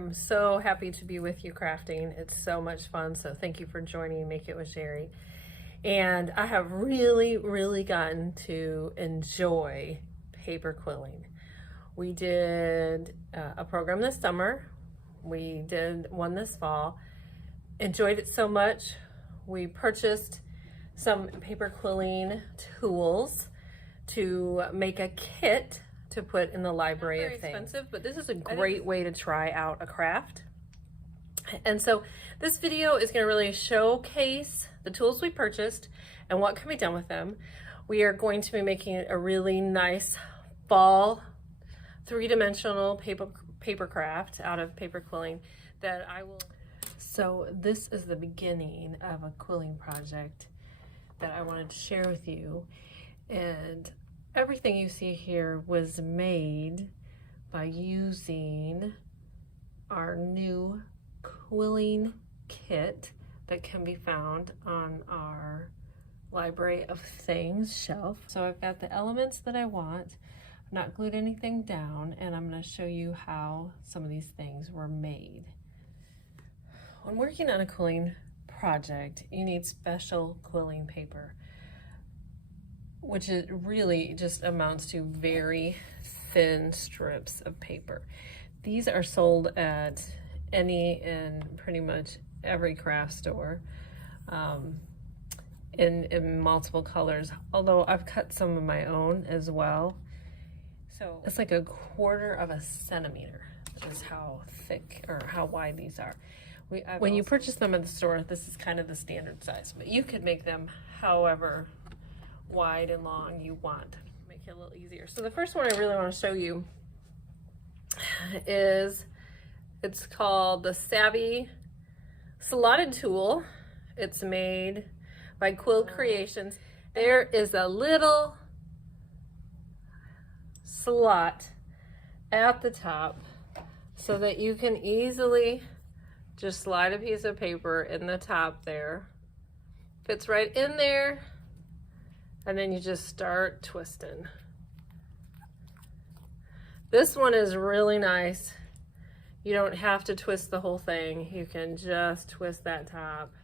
I'm so happy to be with you crafting. It's so much fun. So thank you for joining Make It with Sheri. And I have really gotten to enjoy paper quilling. We did a program this summer. We did one this fall. Enjoyed it so much. We purchased some paper quilling tools to make a kit to put in the library of things. Expensive, but this is a great way to try out a craft. And so this video is going to really showcase the tools we purchased and what can be done with them. We are going to be making a really nice fall three-dimensional paper craft out of paper quilling that I will. So this is the beginning of a quilling project that I wanted to share with you, and everything you see here was made by using our new quilling kit that can be found on our library of things shelf. So I've got the elements that I want. I've not glued anything down, and I'm going to show you how some of these things were made. When working on a quilling project, you need special quilling paper, which it really just amounts to very thin strips of paper. These are sold at any and pretty much every craft store in multiple colors, although I've cut some of my own as well. So it's like 1/4 centimeter, which is how thick or how wide these are. When you purchase them at the store, this is kind of the standard size, but you could make them however wide and long you want. Make it a little easier. So the first one I really want to show you is, it's called the Savvy Slotted Tool. It's made by Quill Creations. There is a little slot at the top so that you can easily just slide a piece of paper in the top there. Fits right in there, and then you just start twisting. This one is really nice. You don't have to twist the whole thing. You can just twist that top,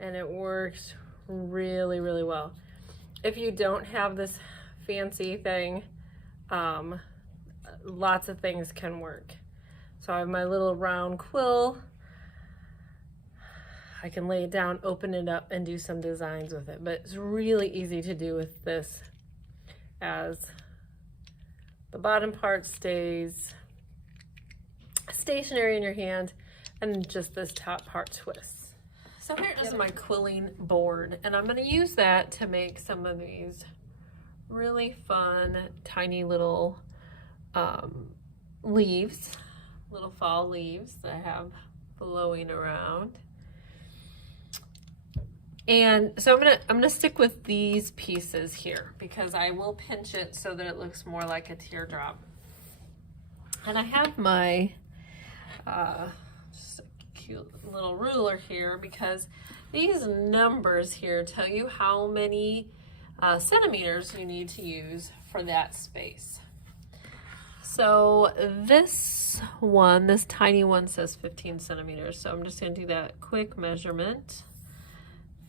and it works really well. If you don't have this fancy thing, lots of things can work. So I have my little round quill. I can lay it down, open it up, and do some designs with it. But it's really easy to do with this, as the bottom part stays stationary in your hand, and just this top part twists. So here is my quilling board, and I'm going to use that to make some of these really fun, tiny little leaves, little fall leaves that I have blowing around. And so I'm gonna stick with these pieces here because I will pinch it so that it looks more like a teardrop. And I have my just a cute little ruler here because these numbers here tell you how many centimeters you need to use for that space. So this one, this tiny one, says 15 centimeters. So I'm just gonna do that quick measurement.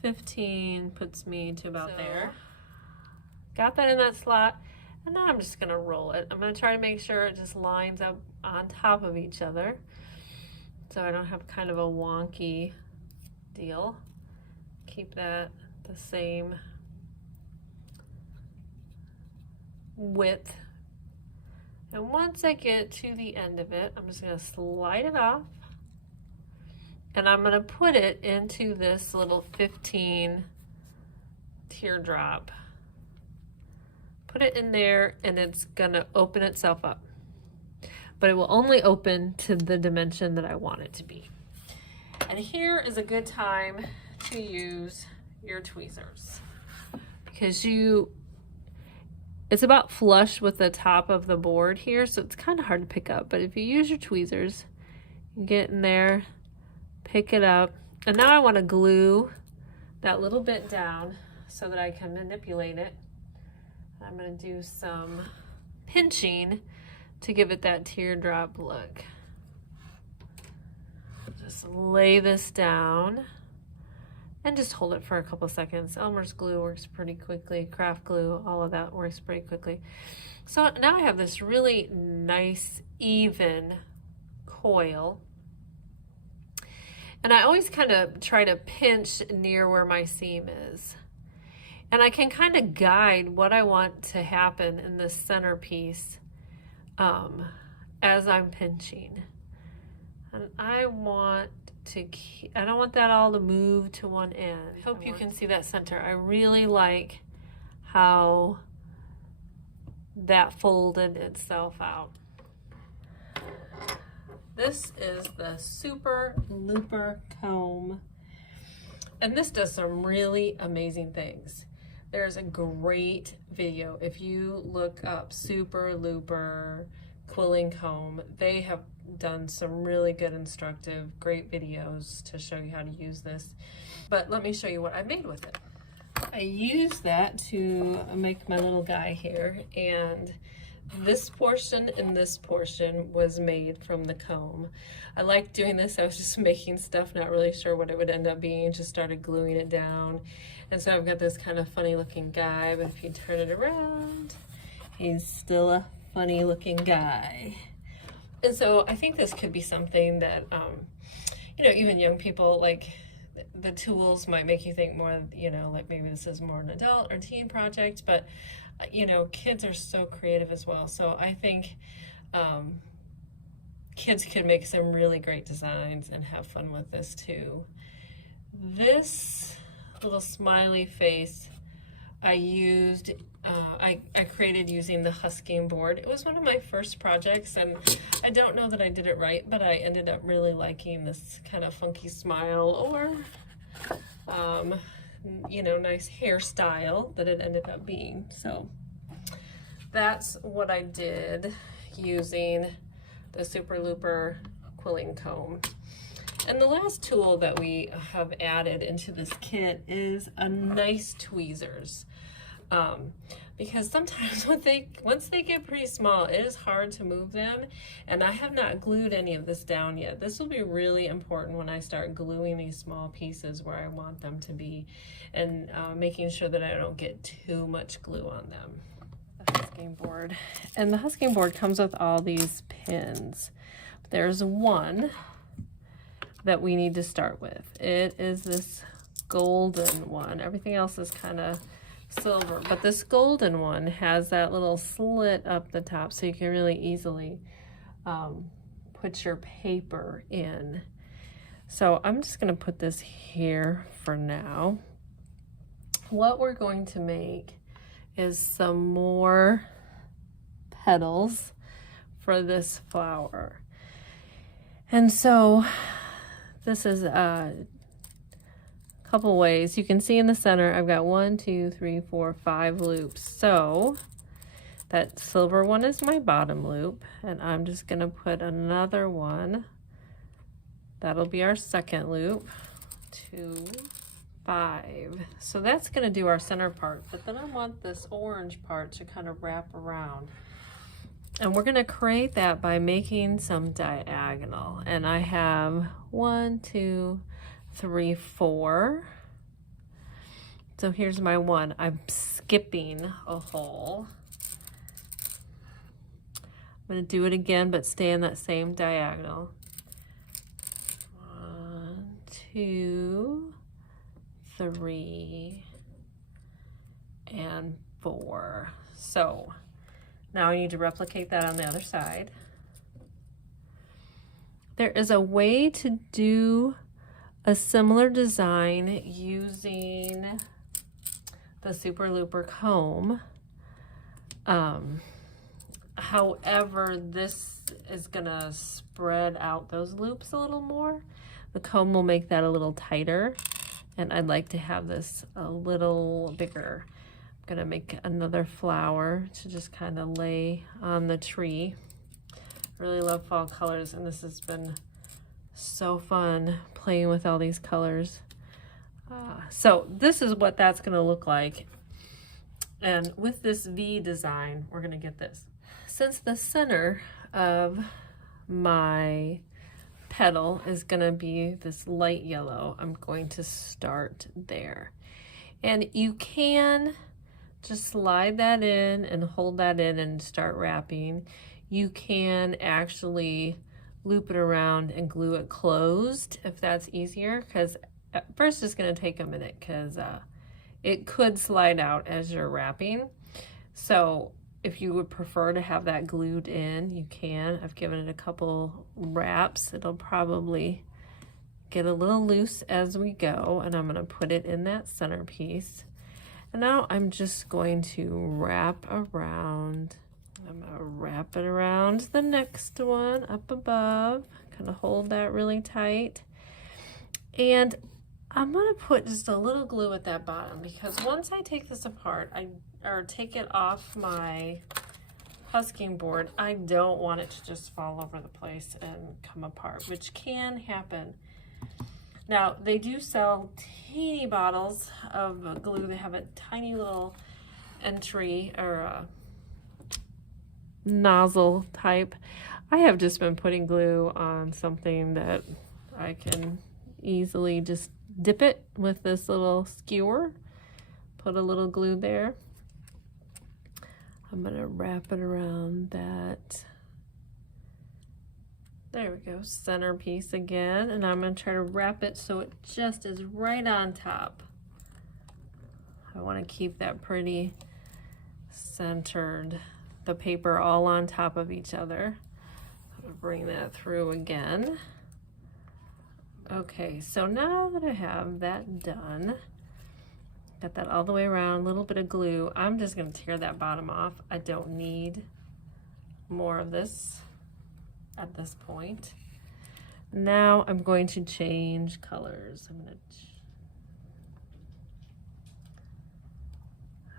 15 puts me to about there. Got that in that slot, and now I'm just gonna roll it. I'm gonna try to make sure it just lines up on top of each other so I don't have kind of a wonky deal. Keep that the same width. And once I get to the end of it, I'm just gonna slide it off, and I'm gonna put it into this little 15 teardrop. Put it in there, and it's gonna open itself up. But it will only open to the dimension that I want it to be. And here is a good time to use your tweezers, because it's about flush with the top of the board here, so it's kind of hard to pick up. But if you use your tweezers, you get in there, pick it up, and now I want to glue that little bit down so that I can manipulate it. I'm going to do some pinching to give it that teardrop look. Just lay this down and just hold it for a couple seconds. Elmer's glue works pretty quickly. Craft glue, all of that works pretty quickly. So now I have this really nice, even coil. And I always kind of try to pinch near where my seam is. And I can kind of guide what I want to happen in this centerpiece as I'm pinching. And I don't want that all to move to one end. I hope you can see that center. I really like how that folded itself out. This is the Super Looper comb. And this does some really amazing things. There's a great video. If you look up Super Looper Quilling Comb, they have done some really good instructive, great videos to show you how to use this. But let me show you what I made with it. I used that to make my little guy here, and this portion and this portion was made from the comb. I like doing this. I was just making stuff, not really sure what it would end up being, just started gluing it down. And so I've got this kind of funny looking guy, but if you turn it around, he's still a funny looking guy. And so I think this could be something that, you know, even young people, like, the tools might make you think more, you know, like maybe this is more an adult or teen project, but you know, kids are so creative as well. So I think kids could make some really great designs and have fun with this too. This little smiley face I used, I created using the husking board. It was one of my first projects, and I don't know that I did it right, but I ended up really liking this kind of funky smile, or you know, nice hairstyle that it ended up being. So that's what I did using the Super Looper Quilling Comb. And the last tool that we have added into this kit is a nice tweezers. Because sometimes once they get pretty small, it is hard to move them, and I have not glued any of this down yet. This will be really important when I start gluing these small pieces where I want them to be, and making sure that I don't get too much glue on them. The husking board. And the husking board comes with all these pins. There's one that we need to start with. It is this golden one. Everything else is kind of silver, but this golden one has that little slit up the top, so you can really easily put your paper in. So I'm just going to put this here for now. What we're going to make is some more petals for this flower. And so this is couple ways. You can see in the center I've got 1, 2, 3, 4, 5 loops. So that silver one is my bottom loop, and I'm just going to put another one. That'll be our second loop. 2, 5. So that's going to do our center part, but then I want this orange part to kind of wrap around. And we're going to create that by making some diagonal. And I have 1, 2, 3, 4. So here's my one. I'm skipping a hole. I'm going to do it again, but stay in that same diagonal. 1, 2, 3, and 4. So now I need to replicate that on the other side. There is a way to do a similar design using the Super Looper comb. However, this is gonna spread out those loops a little more. The comb will make that a little tighter, and I'd like to have this a little bigger. I'm gonna make another flower to just kind of lay on the tree. I really love fall colors, and this has been so fun playing with all these colors. So this is what that's going to look like. And with this V design, we're going to get this. Since the center of my petal is going to be this light yellow. I'm going to start there. And you can just slide that in and hold that in and start wrapping. You can actually loop it around and glue it closed if that's easier, because at first it's going to take a minute because it could slide out as you're wrapping. So if you would prefer to have that glued in, you can. I've given it a couple wraps. It'll probably get a little loose as we go, and I'm going to put it in that centerpiece. And now I'm just going to wrap around. I'm going to wrap it around the next one up above. Kind of hold that really tight. And I'm going to put just a little glue at that bottom, because once I take this apart, or take it off my husking board, I don't want it to just fall over the place and come apart, which can happen. Now, they do sell teeny bottles of glue. They have a tiny little entry or a nozzle type. I have just been putting glue on something that I can easily just dip it with this little skewer. Put a little glue there. I'm going to wrap it around that. There we go, centerpiece again, and I'm going to try to wrap it so it just is right on top. I want to keep that pretty centered, the paper all on top of each other. I'll bring that through again. Okay, so now that I have that done, got that all the way around, a little bit of glue, I'm just going to tear that bottom off. I don't need more of this at this point. Now I'm going to change colors. I'm going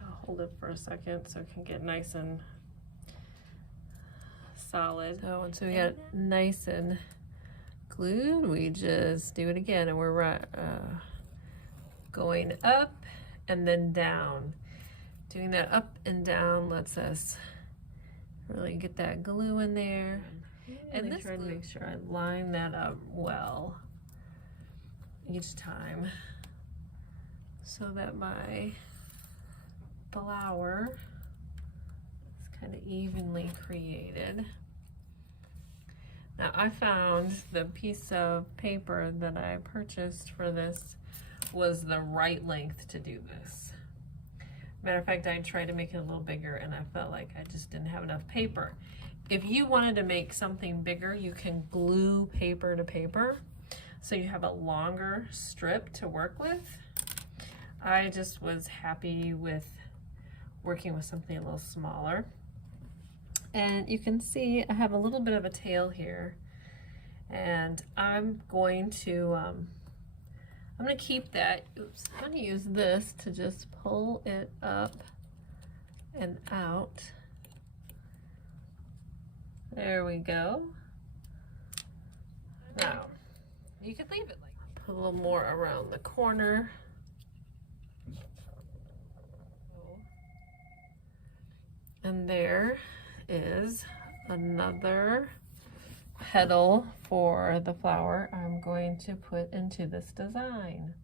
to hold it for a second so it can get nice and solid. So once we get nice and glued, we just do it again, and we're going up and then down. Doing that up and down lets us really get that glue in there. And this try to make sure I line that up well each time so that my flower is kind of evenly created. Now I found the piece of paper that I purchased for this was the right length to do this. Matter of fact, I tried to make it a little bigger and I felt like I just didn't have enough paper. If you wanted to make something bigger, you can glue paper to paper so you have a longer strip to work with. I just was happy with working with something a little smaller. And you can see I have a little bit of a tail here, and I'm going to keep that. Oops, I'm going to use this to just pull it up and out. There we go. Now, you could leave it like that. Put a little more around the corner. And there is another petal for the flower I'm going to put into this design.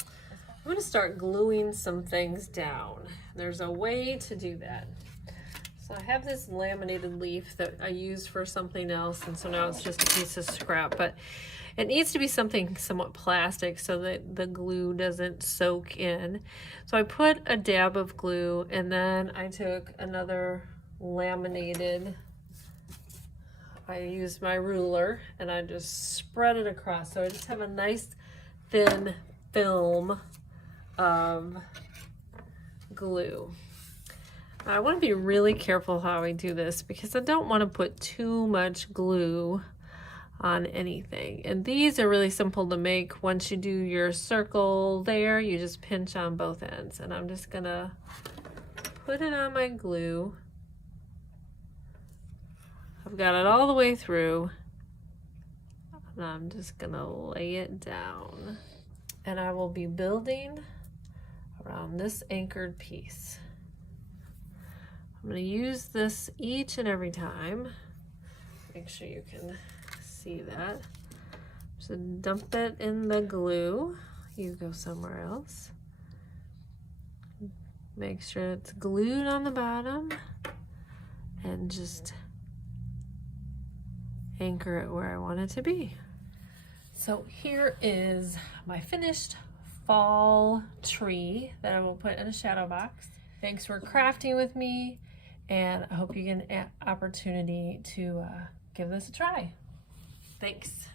I'm going to start gluing some things down. There's a way to do that. So I have this laminated leaf that I used for something else, and so now it's just a piece of scrap, but it needs to be something somewhat plastic so that the glue doesn't soak in. So I put a dab of glue, and then I took another laminated, I used my ruler, and I just spread it across. So I just have a nice thin film of glue. I want to be really careful how I do this because I don't want to put too much glue on anything. And these are really simple to make. Once you do your circle there, you just pinch on both ends. And I'm just going to put it on my glue. I've got it all the way through. And I'm just going to lay it down. And I will be building around this anchored piece. I'm going to use this each and every time. Make sure you can see that. So dump it in the glue. You go somewhere else. Make sure it's glued on the bottom and just anchor it where I want it to be. So here is my finished fall tree that I will put in a shadow box. Thanks for crafting with me, and I hope you get an opportunity to give this a try. Thanks.